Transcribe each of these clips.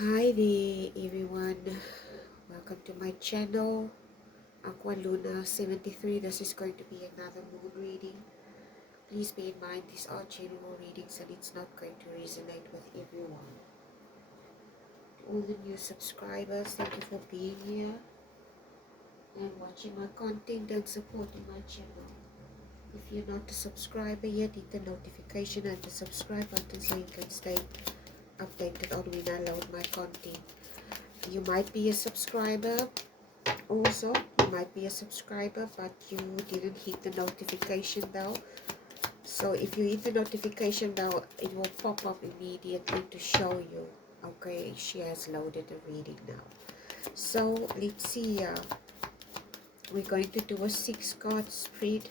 Hi there everyone, welcome to my channel Aqua Luna 73. This is going to be another moon reading. Please bear in mind these are general readings and it's not going to resonate with everyone. To all the new subscribers, thank you for being here and watching my content and supporting my channel. If you're not a subscriber yet, hit the notification and the subscribe button so you can stay updated on when I load my content. You might be a subscriber also, but you didn't hit the notification bell. So if you hit the notification bell, it will pop up immediately to show you, okay, she has loaded the reading now. So let's see, we're going to do a 6-card spread,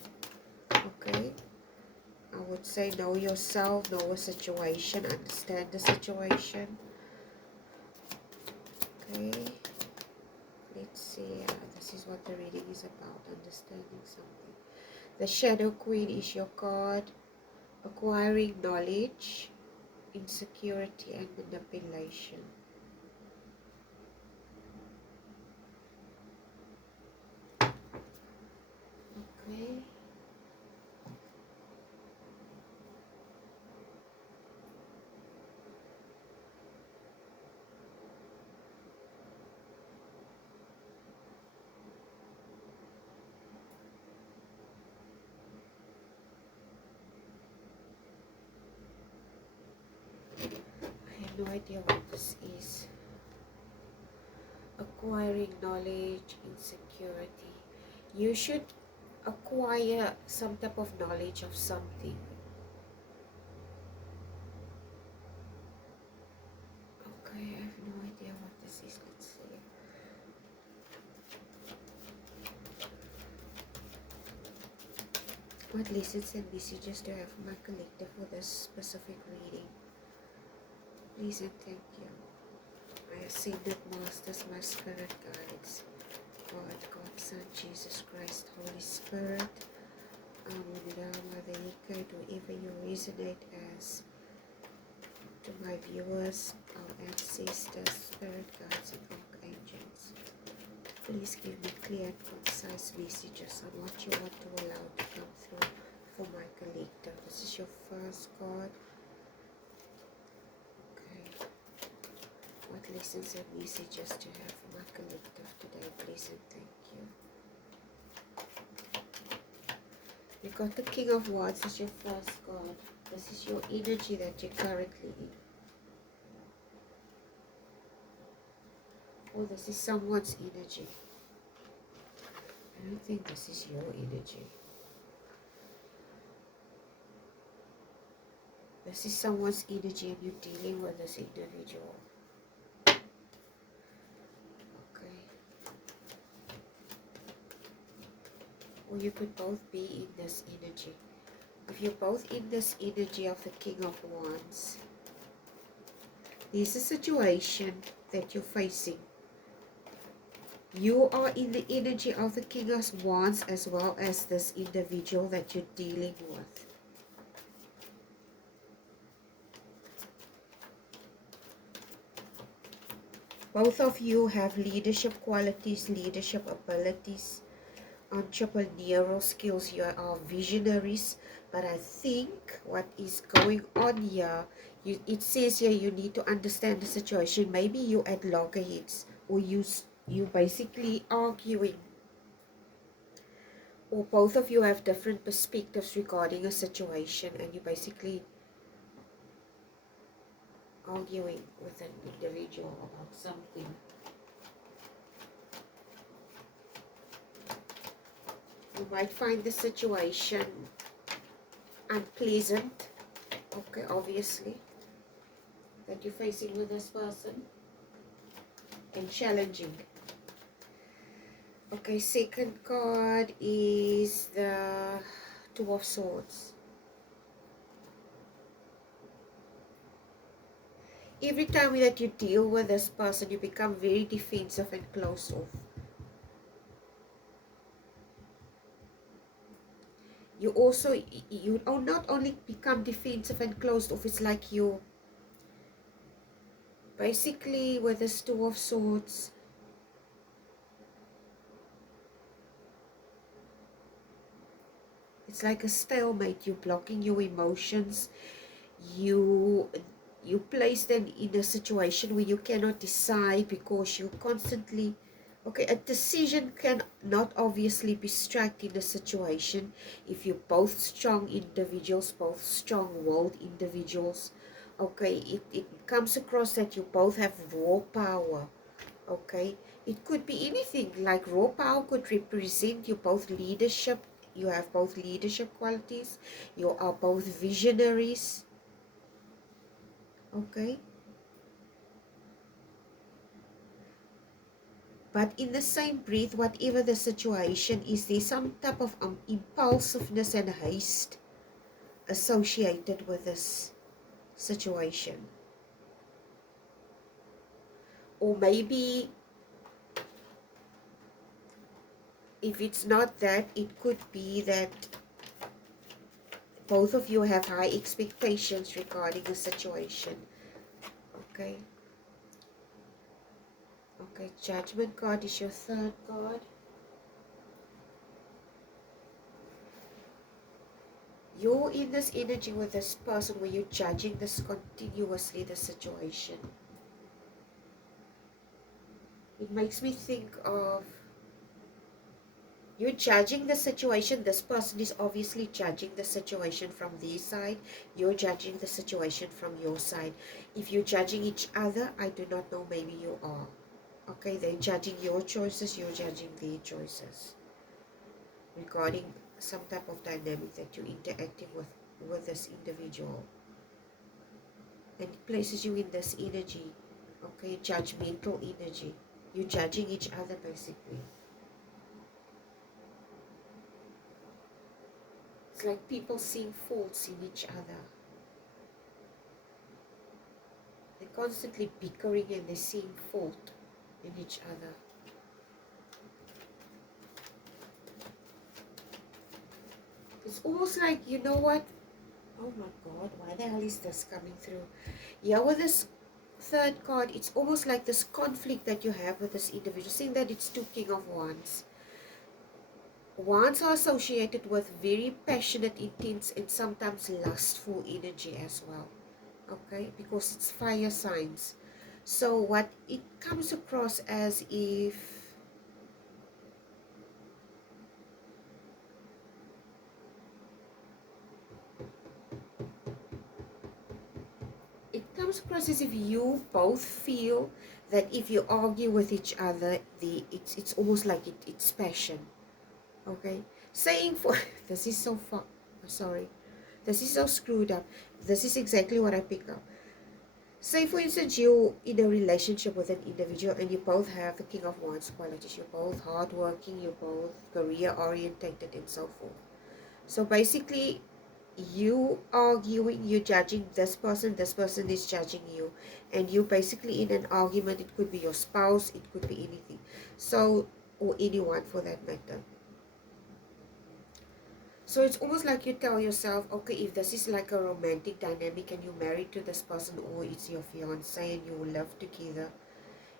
okay. I would say know yourself, know a situation, understand the situation, okay. Let's see, this is what the reading is about, understanding something. The Shadow Queen is your card. Acquiring knowledge, insecurity, and manipulation. Okay. I have no idea what this is. Acquiring knowledge, insecurity. You should acquire some type of knowledge of something. Okay, I have no idea what this is. Let's see. What lessons and messages do I have for my collective for this specific reading? Please and thank you. My ascended masters, my spirit guides, God, Son, Jesus Christ, Holy Spirit, Amunida, Mother Ika, whoever you resonate as, to my viewers, our ancestors, spirit guides, and archangels. Please give me clear and concise messages on what you want to allow to come through for my collective. This is your first card. What lessons and messages do you have for my collective today, please and thank you. You got the King of Wands as your first card. This is your energy that you're currently in. Oh, this is someone's energy. I don't think this is your energy. This is someone's energy and you're dealing with this individual. Or you could both be in this energy. If you're both in this energy of the King of Wands, there's a situation that you're facing. You are in the energy of the King of Wands as well as this individual that you're dealing with. Both of you have leadership qualities, leadership abilities, entrepreneurial skills. You are visionaries, but I think what is going on here, it says here you need to understand the situation. Maybe you at loggerheads, or you basically arguing, or both of you have different perspectives regarding a situation and you basically arguing with an individual about something. You might find the situation unpleasant, okay, obviously, that you're facing with this person, and challenging. Okay, second card is the Two of Swords. Every time that you deal with this person, you become very defensive and closed off. You also, you not only become defensive and closed off, it's like you Basically, with this Two of Swords, it's like a stalemate. You're blocking your emotions. You place them in a situation where you cannot decide because you constantly, okay, a decision can not obviously be struck in a situation if you're both strong individuals, both strong-willed individuals. Okay, it comes across that you both have raw power. Okay, it could be anything, like raw power could represent you both leadership. You have both leadership qualities. You are both visionaries. Okay, but in the same breath, whatever the situation is, there's some type of impulsiveness and haste associated with this situation. Or maybe if it's not that, it could be that both of you have high expectations regarding a situation. Okay. Okay, Judgment card is your third card. You're in this energy with this person where you're judging this continuously, the situation. It makes me think of you're judging the situation. This person is obviously judging the situation from their side. You're judging the situation from your side. If you're judging each other, I do not know, maybe you are. Okay, they're judging your choices, you're judging their choices. Regarding some type of dynamic that you're interacting with this individual. And it places you in this energy, okay, judgmental energy. You're judging each other basically. It's like people seeing faults in each other. They're constantly bickering and they're seeing fault in each other. It's almost like, you know what? Oh my God, why the hell is this coming through? Yeah, with this third card, it's almost like this conflict that you have with this individual, seeing that it's two King of Wands. Wands are associated with very passionate, intense, and sometimes lustful energy as well. Okay, because it's fire signs. So what it comes across as if you both feel that if you argue with each other, it's almost like it's passion. Okay, saying for this is so far. Sorry, this is so screwed up. This is exactly what I pick up. Say for instance you're in a relationship with an individual and you both have the King of Wands qualities. You're both hardworking, you're both career orientated and so forth. So basically you arguing, you're judging this person is judging you, and you basically in an argument. It could be your spouse, it could be anything, so, or anyone for that matter. So it's almost like you tell yourself, okay, if this is like a romantic dynamic and you're married to this person, or it's your fiance and you live together,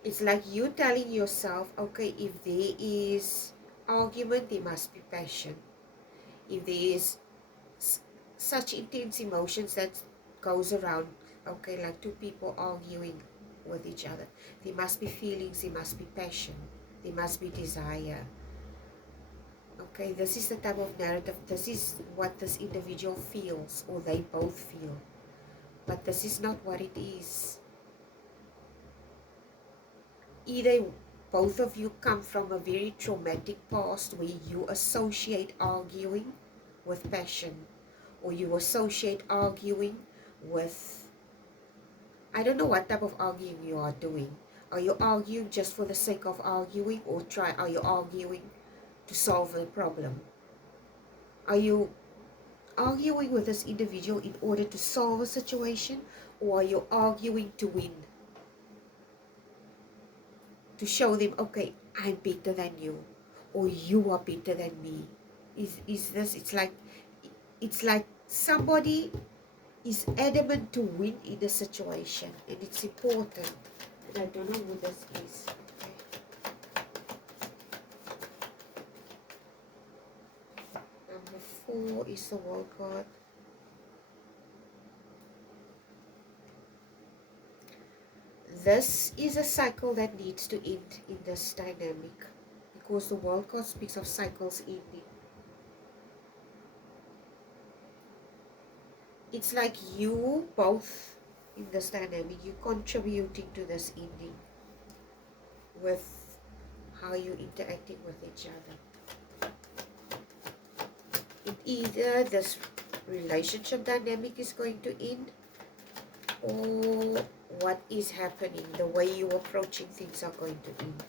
it's like you telling yourself, okay, if there is argument, there must be passion. If there is such intense emotions that goes around, okay, like two people arguing with each other, there must be feelings, there must be passion, there must be desire. Okay, this is the type of narrative, this is what this individual feels, or they both feel, but this is not what it is. Either both of you come from a very traumatic past where you associate arguing with passion, or you associate arguing with, I don't know what type of arguing you are doing. Are you arguing just for the sake of arguing, or are you arguing to solve the problem? Are you arguing with this individual in order to solve a situation, or are you arguing to win? To show them, okay, I'm better than you, or you are better than me. Is this, it's like somebody is adamant to win in a situation, and it's important. And I don't know who this is. Okay. Number 4 is the World card. This is a cycle that needs to end in this dynamic, because the World card speaks of cycles ending. It's like you both in this dynamic, you're contributing to this ending with how you're interacting with each other. Either this relationship dynamic is going to end, or what is happening, the way you're approaching things are going to end.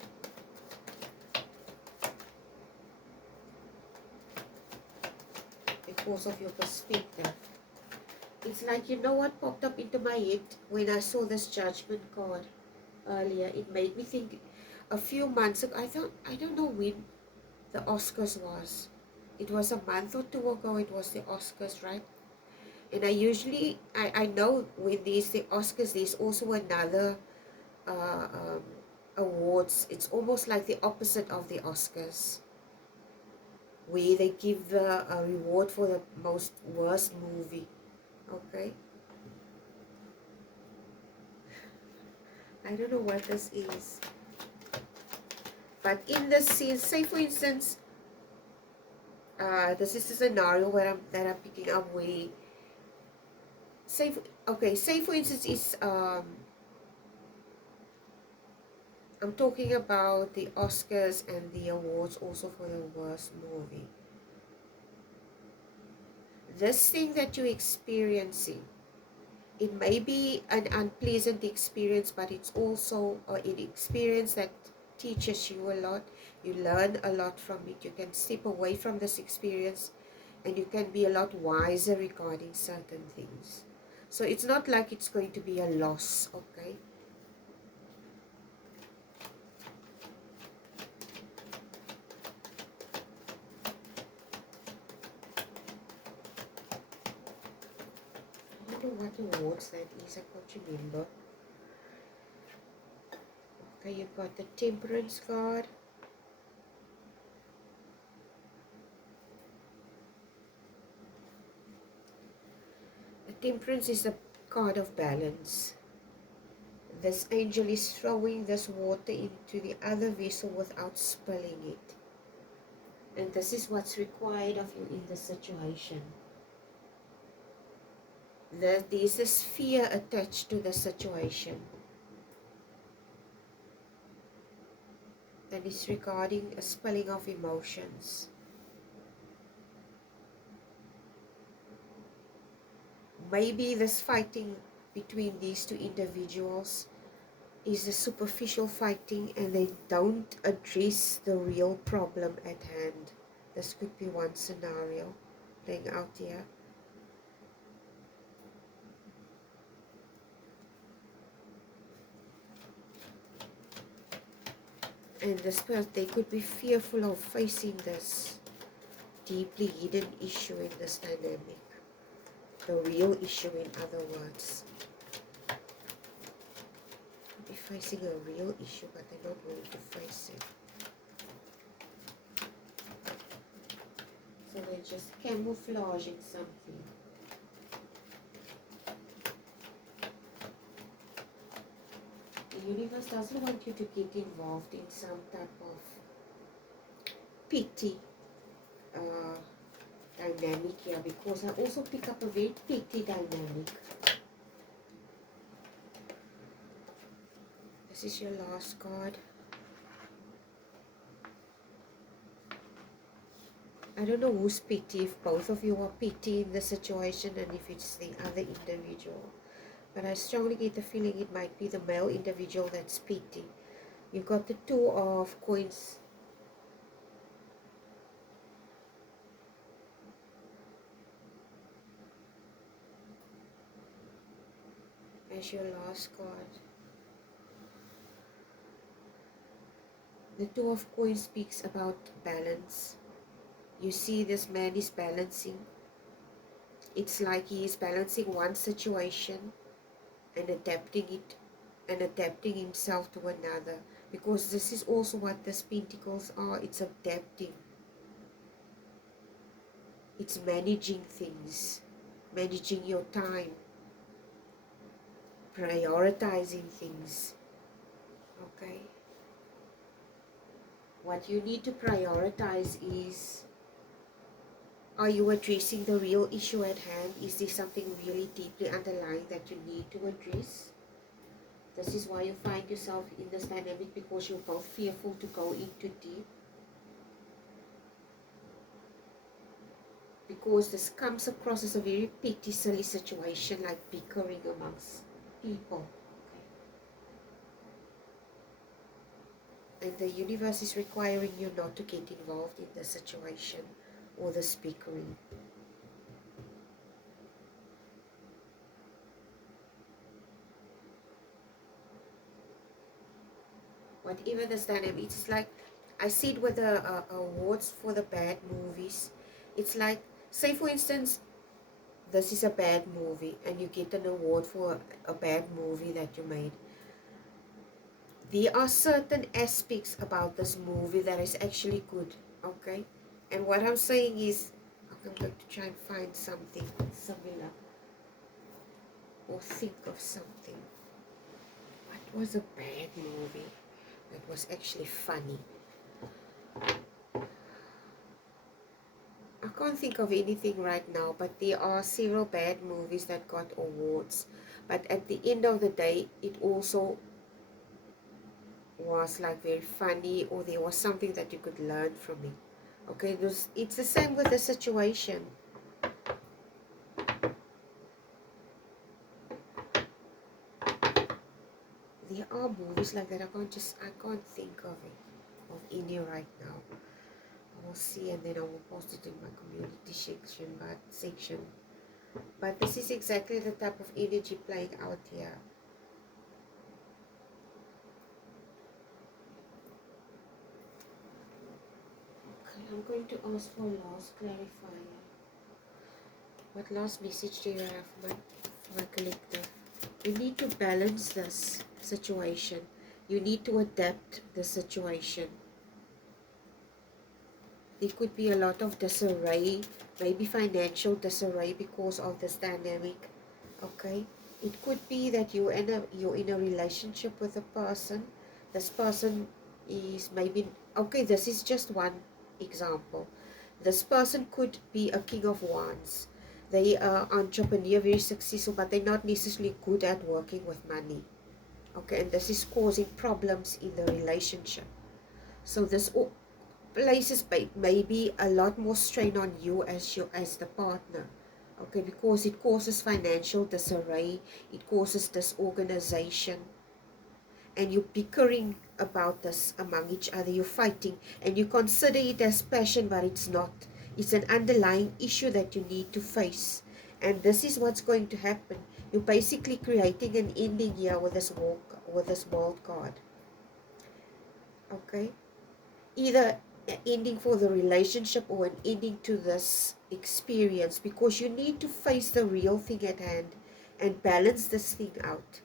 Because of your perspective. It's like, you know what popped up into my head when I saw this Judgment card earlier? It made me think a few months ago, I don't know when the Oscars was. It was a month or 2 ago, it was the Oscars, right? And I know when there's the Oscars, there's also another awards. It's almost like the opposite of the Oscars, where they give the reward for the most worst movie. Okay, I don't know what this is, but in this scene, say for instance, this is a scenario where I'm picking up where, say for instance, it's I'm talking about the Oscars and the awards also for the worst movie. This thing that you're experiencing, it may be an unpleasant experience, but it's also an experience that teaches you a lot. You learn a lot from it. You can step away from this experience and you can be a lot wiser regarding certain things. So it's not like it's going to be a loss, okay? I don't know what awards that is, I can't remember. Okay, you've got the Temperance card. The Temperance is a card of balance. This angel is throwing this water into the other vessel without spilling it. And this is what's required of you in this situation. There's this fear attached to the situation. And it's regarding a spilling of emotions. Maybe this fighting between these two individuals is a superficial fighting and they don't address the real problem at hand. This could be one scenario playing out here. And this person, they could be fearful of facing this deeply hidden issue in this dynamic. The real issue, in other words. Could be facing a real issue, but they're not willing to face it. So they're just camouflaging something. The universe doesn't want you to get involved in some type of petty dynamic here, because I also pick up a very petty dynamic. This is your last card. I don't know who's petty, if both of you are petty in the situation and if it's the other individual. But I strongly get the feeling it might be the male individual that's petty. You've got the Two of Coins. As your last card. The Two of Coins speaks about balance. You see this man is balancing. It's like he is balancing one situation and adapting it and adapting himself to another, because this is also what the pentacles are. It's adapting, it's managing things, managing your time, prioritizing things. Okay, what you need to prioritize is, are you addressing the real issue at hand? Is there something really deeply underlying that you need to address? This is why you find yourself in this dynamic, because you're both fearful to go into deep. Because this comes across as a very petty, silly situation, like bickering amongst people. Okay? And the universe is requiring you not to get involved in the situation or the bickering. Whatever this dynamic, it's like, I see it with the awards for the bad movies. It's like, say for instance, this is a bad movie and you get an award for a bad movie that you made. There are certain aspects about this movie that is actually good, okay? And what I'm saying is, I'm going to try and find something similar or think of something. What was a bad movie that was actually funny? I can't think of anything right now, but there are several bad movies that got awards. But at the end of the day, it also was like very funny, or there was something that you could learn from it. Okay, it's the same with the situation. There are movies like that. I can't think of it, of any right now. I will see, and then I will post it in my community section. But this is exactly the type of energy playing out here. Okay, I'm going to ask for a last clarifier. What last message do you have for my collective? You need to balance this situation. You need to adapt the situation. There could be a lot of disarray, maybe financial disarray because of this dynamic. Okay, it could be that you're in a relationship with a person. This person is maybe, okay, this is just one example. This person could be a king of wands. They are entrepreneur, very successful, but they're not necessarily good at working with money. Okay, and this is causing problems in the relationship. So this places maybe a lot more strain on you as the partner. Okay, because it causes financial disarray, it causes disorganization, and you're bickering about this among each other, you're fighting, and you consider it as passion, but it's not. It's an underlying issue that you need to face, and this is what's going to happen. You're basically creating an ending here with this world card. Okay, either an ending for the relationship or an ending to this experience, because you need to face the real thing at hand and balance this thing out.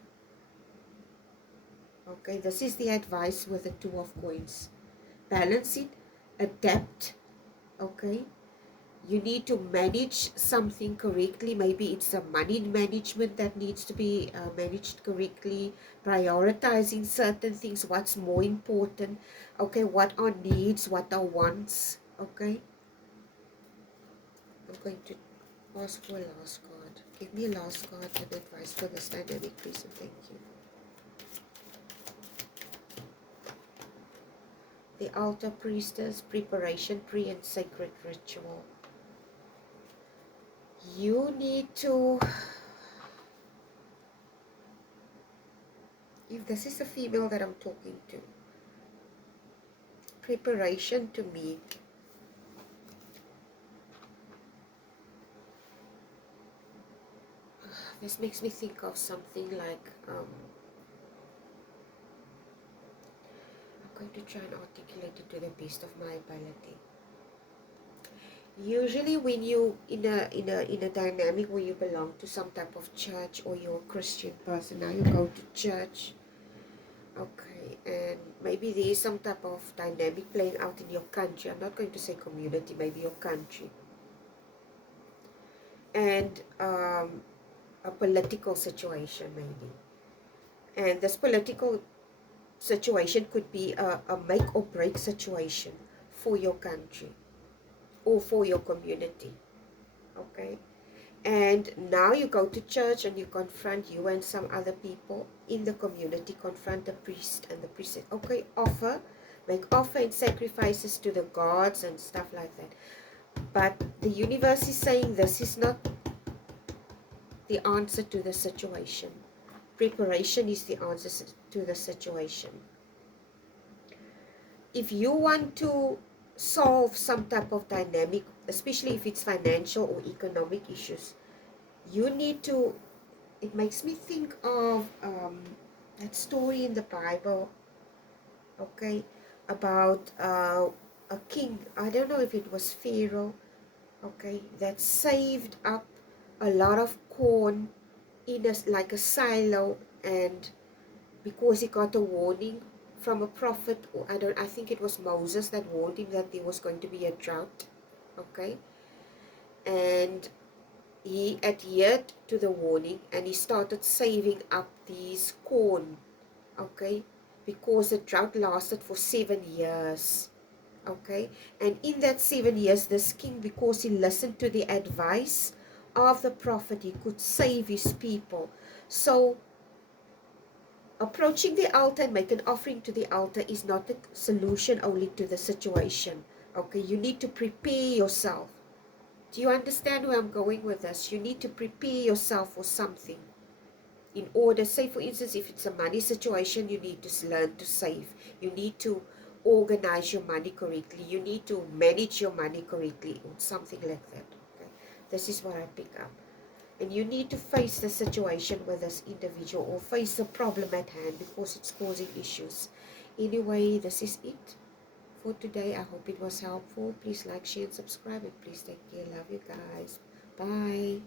Okay, this is the advice with the Two of Coins. Balance it, adapt. Okay, you need to manage something correctly. Maybe it's a money management that needs to be managed correctly, prioritizing certain things, what's more important. Okay, what are needs, what are wants. Okay, I'm going to ask for a last card. Give me a last card and advice for this dynamic, please, and thank you. The altar priestess, preparation, pre and sacred ritual. You need to, if this is a female that I'm talking to, preparation to me, this makes me think of something like, I'm going to try and articulate it to the best of my ability. Usually when you in a dynamic where you belong to some type of church, or you're a Christian person, now you go to church, okay, and maybe there is some type of dynamic playing out in your country. I'm not going to say community, maybe your country, and a political situation maybe, and this political situation could be a make or break situation for your country or for your community, okay. And now you go to church and you confront, you and some other people in the community confront the priest, and the priest said, okay, make offer and sacrifices to the gods and stuff like that. But the universe is saying this is not the answer to the situation. Preparation is the answer to the situation. If you want to solve some type of dynamic, especially if it's financial or economic issues, you need to, it makes me think of that story in the Bible, okay, about a king, I don't know if it was Pharaoh, okay, that saved up a lot of corn in like a silo, and because he got a warning from a prophet, or I think it was Moses that warned him that there was going to be a drought, okay, and he adhered to the warning, and he started saving up these corn, okay, because the drought lasted for 7 years, okay. And in that 7 years, this king, because he listened to the advice of the prophet, he could save his people. So approaching the altar and make an offering to the altar is not the solution only to the situation, okay. You need to prepare yourself. Do you understand where I'm going with this? You need to prepare yourself for something. In order, say for instance, if it's a money situation, you need to learn to save. You need to organize your money correctly. You need to manage your money correctly, or something like that. Okay? This is what I pick up. And you need to face the situation with this individual, or face the problem at hand, because it's causing issues. Anyway, this is it for today. I hope it was helpful. Please like, share, and subscribe, and please take care. Love you guys. Bye.